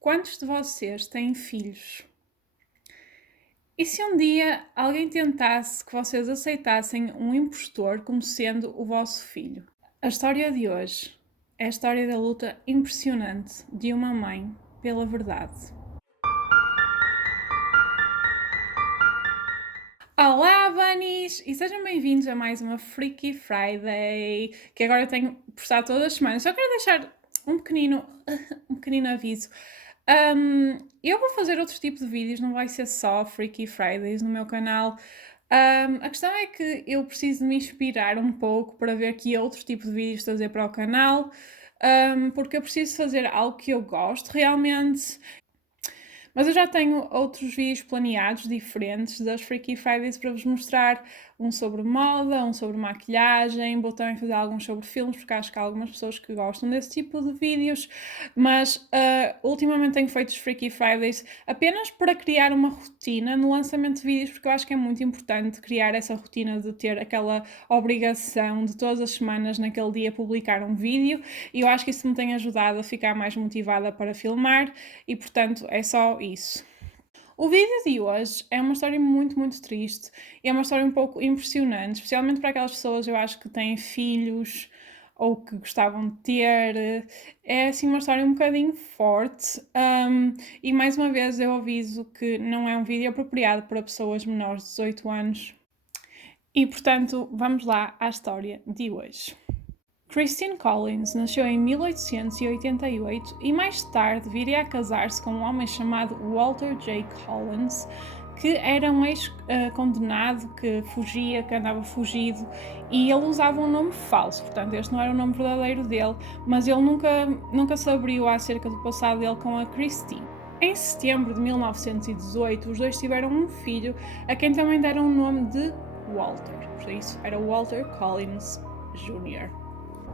Quantos de vocês têm filhos? E se um dia alguém tentasse que vocês aceitassem um impostor como sendo o vosso filho? A história de hoje é a história da luta impressionante de uma mãe pela verdade. Olá, Bunnies! E sejam bem-vindos a mais uma Freaky Friday, que agora eu tenho postado todas as semanas. Só quero deixar um pequenino aviso. Eu vou fazer outro tipo de vídeos, não vai ser só Freaky Fridays no meu canal. A questão é que eu preciso de me inspirar um pouco para ver que outro tipo de vídeos trazer para o canal, porque eu preciso fazer algo que eu gosto realmente. Mas eu já tenho outros vídeos planeados diferentes das Freaky Fridays para vos mostrar, um sobre moda, um sobre maquilhagem, vou também fazer alguns sobre filmes, porque acho que há algumas pessoas que gostam desse tipo de vídeos, mas ultimamente tenho feito os Freaky Fridays apenas para criar uma rotina no lançamento de vídeos, porque eu acho que é muito importante criar essa rotina de ter aquela obrigação de todas as semanas, naquele dia, publicar um vídeo, e eu acho que isso me tem ajudado a ficar mais motivada para filmar, e portanto é só isso. O vídeo de hoje é uma história muito, muito triste e é uma história um pouco impressionante, especialmente para aquelas pessoas, eu acho, que têm filhos ou que gostavam de ter. É assim uma história um bocadinho forte, e mais uma vez eu aviso que não é um vídeo apropriado para pessoas menores de 18 anos. E portanto, vamos lá à história de hoje. Christine Collins nasceu em 1888 e mais tarde viria a casar-se com um homem chamado Walter J. Collins, que era um ex-condenado que fugia, que andava fugido, e ele usava um nome falso, portanto este não era o nome verdadeiro dele, mas ele nunca se abriu acerca do passado dele com a Christine. Em setembro de 1918, os dois tiveram um filho, a quem também deram o nome de Walter, por isso era Walter Collins Jr.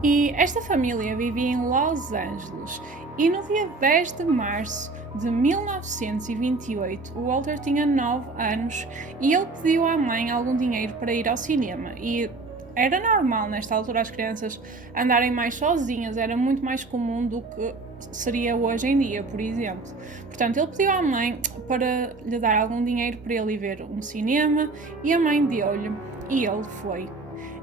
E esta família vivia em Los Angeles e no dia 10 de março de 1928 o Walter tinha 9 anos e ele pediu à mãe algum dinheiro para ir ao cinema e era normal nesta altura as crianças andarem mais sozinhas, era muito mais comum do que seria hoje em dia, por exemplo. Portanto, ele pediu à mãe para lhe dar algum dinheiro para ele ir ver um cinema e a mãe deu-lhe e ele foi.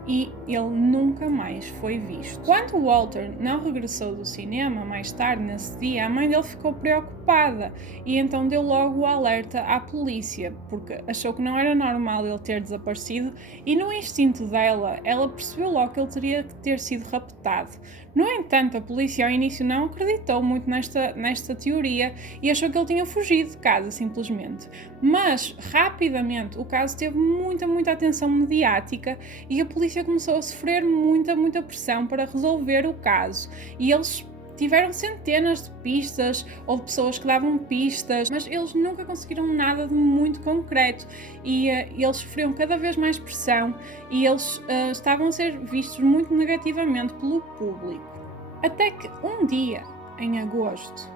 E ele nunca mais foi visto. Quando Walter não regressou do cinema, mais tarde nesse dia, a mãe dele ficou preocupada e então deu logo o alerta à polícia, porque achou que não era normal ele ter desaparecido e no instinto dela, ela percebeu logo que ele teria que ter sido raptado. No entanto, a polícia ao início não acreditou muito nesta teoria e achou que ele tinha fugido de casa, simplesmente. Mas, rapidamente, o caso teve muita atenção mediática e a polícia começou a sofrer muita pressão para resolver o caso. E eles tiveram centenas de pistas ou de pessoas que davam pistas, mas eles nunca conseguiram nada de muito concreto e eles sofriam cada vez mais pressão e eles estavam a ser vistos muito negativamente pelo público. Até que um dia, em agosto,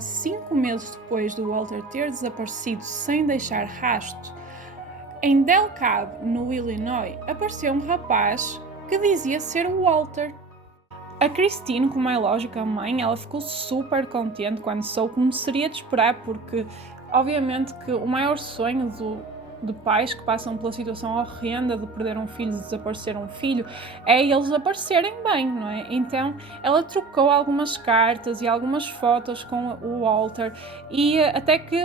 5 meses depois do Walter ter desaparecido sem deixar rastro, em DeKalb, no Illinois, apareceu um rapaz que dizia ser o Walter. A Christine, como é lógico, a mãe, ela ficou super contente quando soube, como seria de esperar, porque obviamente que o maior sonho de pais que passam pela situação horrenda de perder um filho, de desaparecer um filho, é eles aparecerem bem, não é? Então ela trocou algumas cartas e algumas fotos com o Walter e até que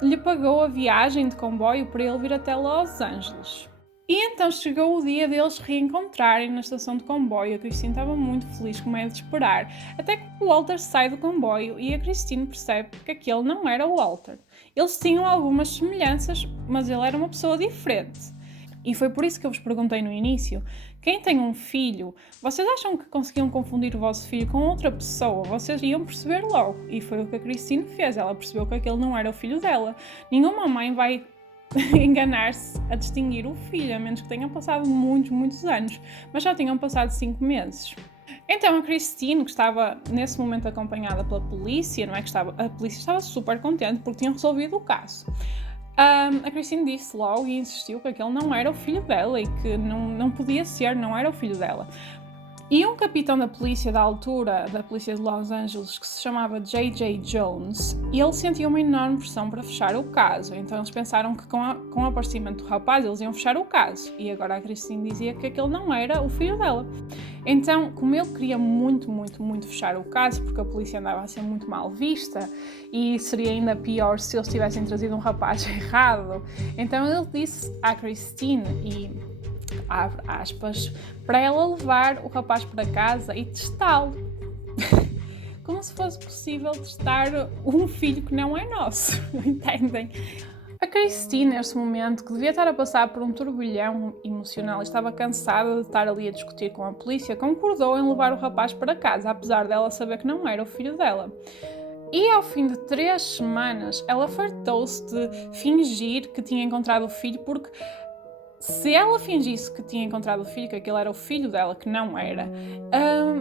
lhe pagou a viagem de comboio para ele vir até Los Angeles. E então chegou o dia deles se reencontrarem na estação de comboio. A Christine estava muito feliz, como é de esperar, até que o Walter sai do comboio e a Christine percebe que aquele não era o Walter. Eles tinham algumas semelhanças, mas ele era uma pessoa diferente. E foi por isso que eu vos perguntei no início, quem tem um filho, vocês acham que conseguiam confundir o vosso filho com outra pessoa? Vocês iam perceber logo. E foi o que a Christine fez, ela percebeu que aquele não era o filho dela. Nenhuma mãe vai enganar-se a distinguir o filho, a menos que tenham passado muitos anos, mas já tinham passado 5 meses. Então a Christine, que estava nesse momento acompanhada pela polícia, não é que estava, a polícia estava super contente porque tinham resolvido o caso. A Christine disse logo e insistiu que aquele não era o filho dela e que não podia ser, não era o filho dela. E um capitão da polícia da altura, da polícia de Los Angeles, que se chamava J.J. Jones, ele sentia uma enorme pressão para fechar o caso. Então eles pensaram que com o aparecimento do rapaz eles iam fechar o caso. E agora a Christine dizia que aquele não era o filho dela. Então, como ele queria muito fechar o caso, porque a polícia andava a ser muito mal vista, e seria ainda pior se eles tivessem trazido um rapaz errado, então ele disse à Christine, e abre aspas, para ela levar o rapaz para casa e testá-lo. Como se fosse possível testar um filho que não é nosso, entendem? A Christine, neste momento, que devia estar a passar por um turbilhão emocional e estava cansada de estar ali a discutir com a polícia, concordou em levar o rapaz para casa, apesar dela saber que não era o filho dela. E ao fim de 3 semanas, ela fartou-se de fingir que tinha encontrado o filho, porque se ela fingisse que tinha encontrado o filho, que aquele era o filho dela, que não era,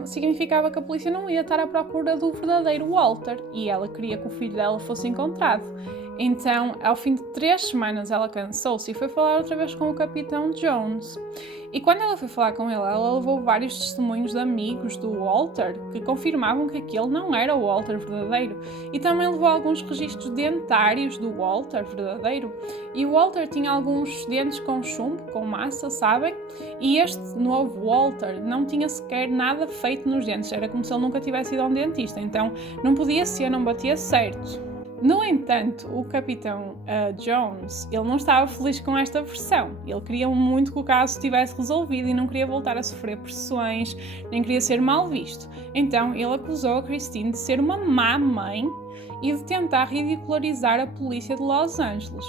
significava que a polícia não ia estar à procura do verdadeiro Walter, e ela queria que o filho dela fosse encontrado. Então, ao fim de 3 semanas, ela cansou-se e foi falar outra vez com o capitão Jones. E quando ela foi falar com ele, ela levou vários testemunhos de amigos do Walter que confirmavam que aquele não era o Walter verdadeiro. E também levou alguns registros dentários do Walter verdadeiro. E o Walter tinha alguns dentes com chumbo, com massa, sabem? E este novo Walter não tinha sequer nada feito nos dentes. Era como se ele nunca tivesse ido a um dentista. Então, não podia ser, não batia certo. No entanto, o capitão Jones, ele não estava feliz com esta versão. Ele queria muito que o caso tivesse resolvido e não queria voltar a sofrer pressões, nem queria ser mal visto. Então, ele acusou a Christine de ser uma má mãe e de tentar ridicularizar a polícia de Los Angeles.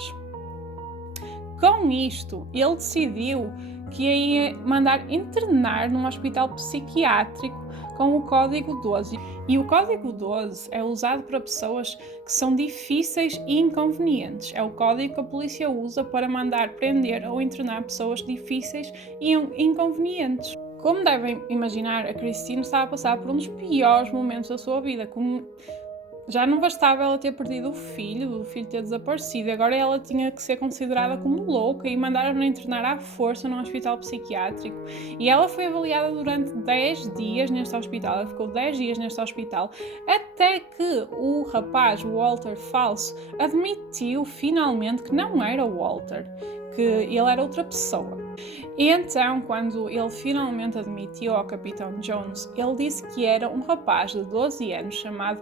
Com isto, ele decidiu que ia mandar internar num hospital psiquiátrico com o Código 12. E o Código 12 é usado para pessoas que são difíceis e inconvenientes. É o código que a polícia usa para mandar prender ou internar pessoas difíceis e inconvenientes. Como devem imaginar, a Christine estava a passar por um dos piores momentos da sua vida. Como já não bastava ela ter perdido o filho ter desaparecido, agora ela tinha que ser considerada como louca e mandaram-na internar à força num hospital psiquiátrico. E ela foi avaliada durante 10 dias neste hospital, ela ficou 10 dias neste hospital, até que o rapaz, o Walter falso, admitiu finalmente que não era o Walter, que ele era outra pessoa. E então, quando ele finalmente admitiu ao capitão Jones, ele disse que era um rapaz de 12 anos chamado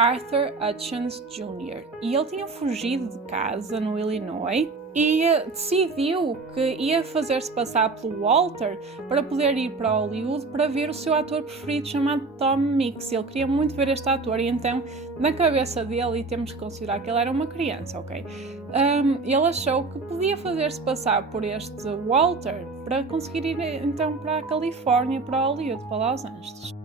Arthur Hutchins Jr. E ele tinha fugido de casa no Illinois e decidiu que ia fazer-se passar pelo Walter para poder ir para Hollywood para ver o seu ator preferido chamado Tom Mix. Ele queria muito ver este ator e então, na cabeça dele, e temos que considerar que ele era uma criança, ok? Ele achou que podia fazer-se passar por este Walter para conseguir ir então para a Califórnia, para Hollywood, para Los Angeles.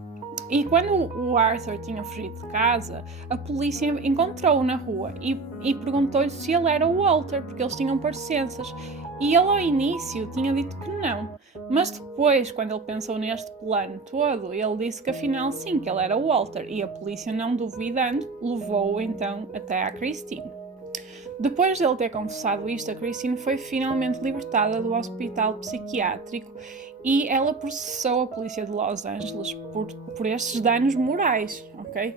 E quando o Arthur tinha fugido de casa, a polícia encontrou-o na rua e perguntou-lhe se ele era o Walter, porque eles tinham parecenças. E ele ao início tinha dito que não, mas depois, quando ele pensou neste plano todo, ele disse que afinal sim, que ele era o Walter. E a polícia, não duvidando, levou-o então até à Christine. Depois dele ter confessado isto, a Christine foi finalmente libertada do hospital psiquiátrico e ela processou a polícia de Los Angeles por estes danos morais, ok?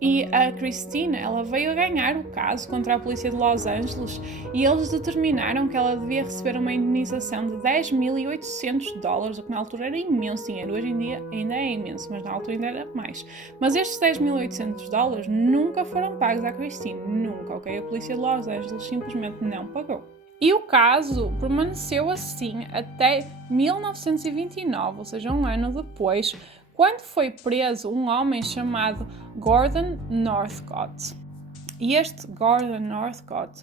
E a Christine, ela veio a ganhar o caso contra a polícia de Los Angeles e eles determinaram que ela devia receber uma indenização de $10.800, o que na altura era imenso dinheiro. Hoje em dia ainda é imenso, mas na altura ainda era mais. Mas estes $10.800 nunca foram pagos à Christine, nunca, ok? A polícia de Los Angeles simplesmente não pagou. E o caso permaneceu assim até 1929, ou seja, um ano depois, quando foi preso um homem chamado Gordon Northcott. E este Gordon Northcott,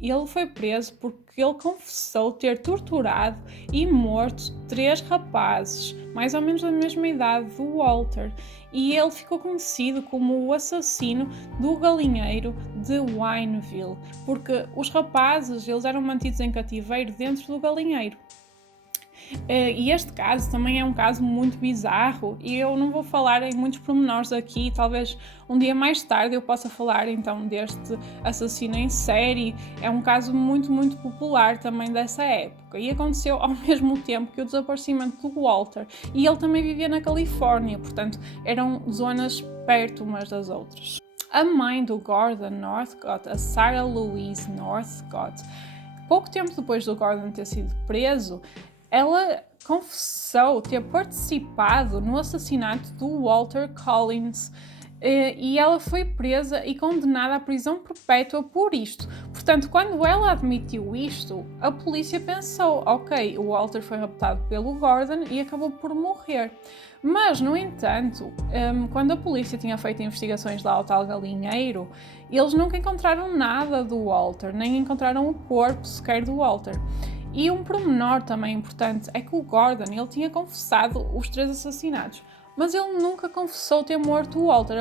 ele foi preso porque ele confessou ter torturado e morto 3 rapazes, mais ou menos da mesma idade do Walter. E ele ficou conhecido como o assassino do galinheiro de Wineville, porque os rapazes, eles eram mantidos em cativeiro dentro do galinheiro. E este caso também é um caso muito bizarro e eu não vou falar em muitos pormenores aqui, talvez um dia mais tarde eu possa falar então deste assassino em série. É um caso muito, muito popular também dessa época e aconteceu ao mesmo tempo que o desaparecimento do Walter, e ele também vivia na Califórnia, portanto eram zonas perto umas das outras. A mãe do Gordon Northcott, a Sarah Louise Northcott, pouco tempo depois do Gordon ter sido preso, ela confessou ter participado no assassinato do Walter Collins e ela foi presa e condenada à prisão perpétua por isto. Portanto, quando ela admitiu isto, a polícia pensou, ok, o Walter foi raptado pelo Gordon e acabou por morrer. Mas, no entanto, quando a polícia tinha feito investigações lá ao tal galinheiro, eles nunca encontraram nada do Walter, nem encontraram o corpo sequer do Walter. E um pormenor também importante é que o Gordon, ele tinha confessado os 3 assassinatos, mas ele nunca confessou ter morto o Walter.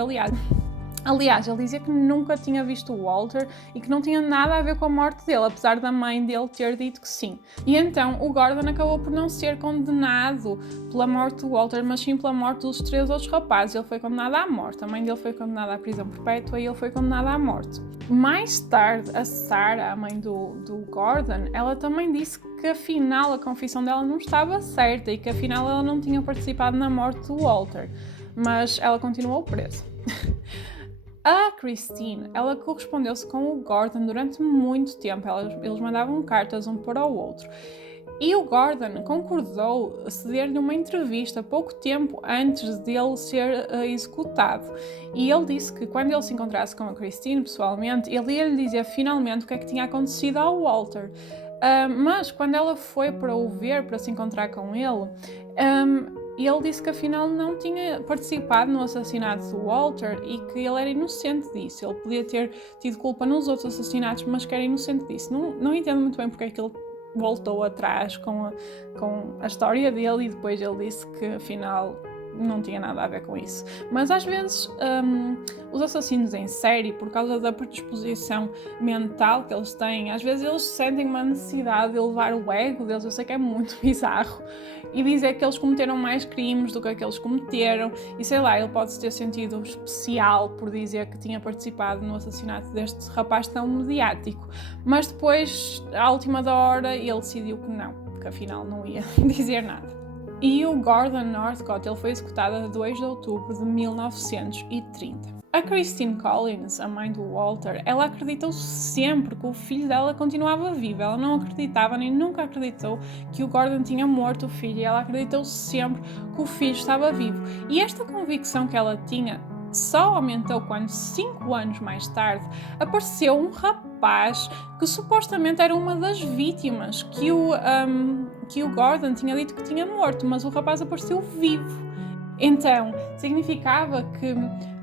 Aliás, ele dizia que nunca tinha visto o Walter e que não tinha nada a ver com a morte dele, apesar da mãe dele ter dito que sim. E então o Gordon acabou por não ser condenado pela morte do Walter, mas sim pela morte dos 3 outros rapazes. Ele foi condenado à morte, a mãe dele foi condenada à prisão perpétua e ele foi condenado à morte. Mais tarde, a Sarah, a mãe do Gordon, ela também disse que afinal a confissão dela não estava certa e que afinal ela não tinha participado na morte do Walter, mas ela continuou presa. A Christine, ela correspondeu-se com o Gordon durante muito tempo, eles mandavam cartas um para o outro. E o Gordon concordou a ceder-lhe uma entrevista pouco tempo antes dele ser executado. E ele disse que quando ele se encontrasse com a Christine pessoalmente, ele ia lhe dizer finalmente o que é que tinha acontecido ao Walter. Mas quando ela foi para o ver, para se encontrar com ele, ele disse que afinal não tinha participado no assassinato do Walter e que ele era inocente disso. Ele podia ter tido culpa nos outros assassinatos, mas que era inocente disso. Não entendo muito bem porque é que ele voltou atrás com a história dele e depois ele disse que afinal não tinha nada a ver com isso. Mas às vezes os assassinos em série, por causa da predisposição mental que eles têm, às vezes eles sentem uma necessidade de elevar o ego deles. Eu sei que é muito bizarro e dizer que eles cometeram mais crimes do que aqueles cometeram e sei lá, ele pode ter sentido especial por dizer que tinha participado no assassinato deste rapaz tão mediático, mas depois, à última da hora, ele decidiu que não, que afinal não ia dizer nada. E o Gordon Northcott, ele foi executado a 2 de outubro de 1930. A Christine Collins, a mãe do Walter, ela acreditou sempre que o filho dela continuava vivo. Ela não acreditava nem nunca acreditou que o Gordon tinha morto o filho e ela acreditou sempre que o filho estava vivo. E esta convicção que ela tinha só aumentou quando, 5 anos mais tarde, apareceu um rapaz que supostamente era uma das vítimas que o Gordon tinha dito que tinha morto, mas o rapaz apareceu vivo. Então, significava que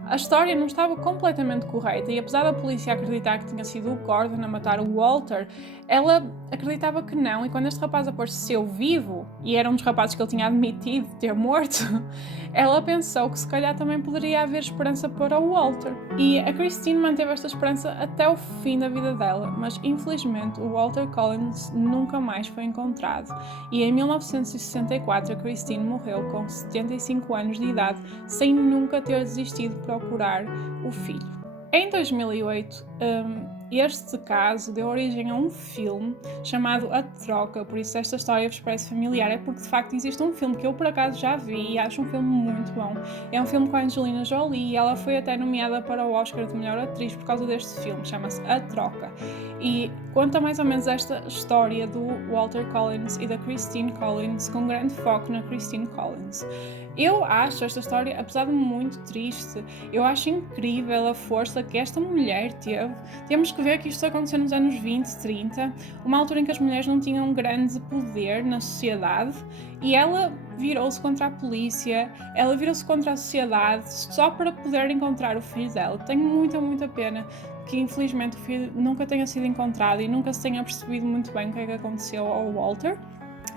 a história não estava completamente correta e apesar da polícia acreditar que tinha sido o Gordon a matar o Walter, ela acreditava que não, e quando este rapaz apareceu vivo, e era um dos rapazes que ele tinha admitido ter morto, ela pensou que se calhar também poderia haver esperança para o Walter. E a Christine manteve esta esperança até o fim da vida dela, mas infelizmente o Walter Collins nunca mais foi encontrado. E em 1964 a Christine morreu com 75 anos de idade, sem nunca ter desistido de procurar o filho. Em 2008, este caso deu origem a um filme chamado A Troca, por isso esta história vos parece familiar, é porque de facto existe um filme que eu por acaso já vi e acho um filme muito bom. É um filme com a Angelina Jolie e ela foi até nomeada para o Oscar de Melhor Atriz por causa deste filme, chama-se A Troca. E conta mais ou menos esta história do Walter Collins e da Christine Collins, com grande foco na Christine Collins. Eu acho esta história, apesar de muito triste, eu acho incrível a força que esta mulher teve. Temos que ver que isto aconteceu nos anos 20, 30, uma altura em que as mulheres não tinham grande poder na sociedade, e ela virou-se contra a polícia, ela virou-se contra a sociedade só para poder encontrar o filho dela. Tenho muita pena que infelizmente o filho nunca tenha sido encontrado e nunca se tenha percebido muito bem o que é que aconteceu ao Walter.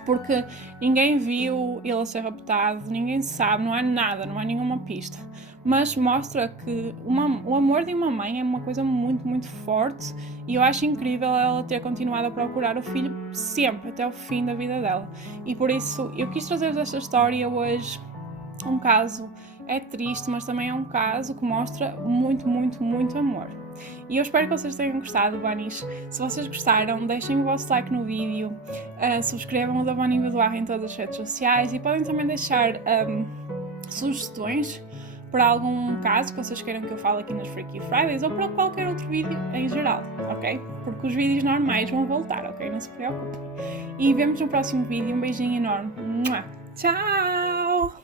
porque ninguém viu ele a ser raptado, ninguém sabe, não há nada, não há nenhuma pista. Mas mostra que o amor de uma mãe é uma coisa muito, muito forte, e eu acho incrível ela ter continuado a procurar o filho sempre, até o fim da vida dela. E por isso eu quis trazer-vos esta história hoje, um caso é triste, mas também é um caso que mostra muito, muito, muito amor. E eu espero que vocês tenham gostado, Bunnies. Se vocês gostaram, deixem o vosso like no vídeo, subscrevam o da Bunny Boudoir em todas as redes sociais, e podem também deixar sugestões para algum caso que vocês queiram que eu fale aqui nas Freaky Fridays, ou para qualquer outro vídeo em geral, ok? Porque os vídeos normais vão voltar, ok? Não se preocupem. E vemos no próximo vídeo. Um beijinho enorme. Tchau!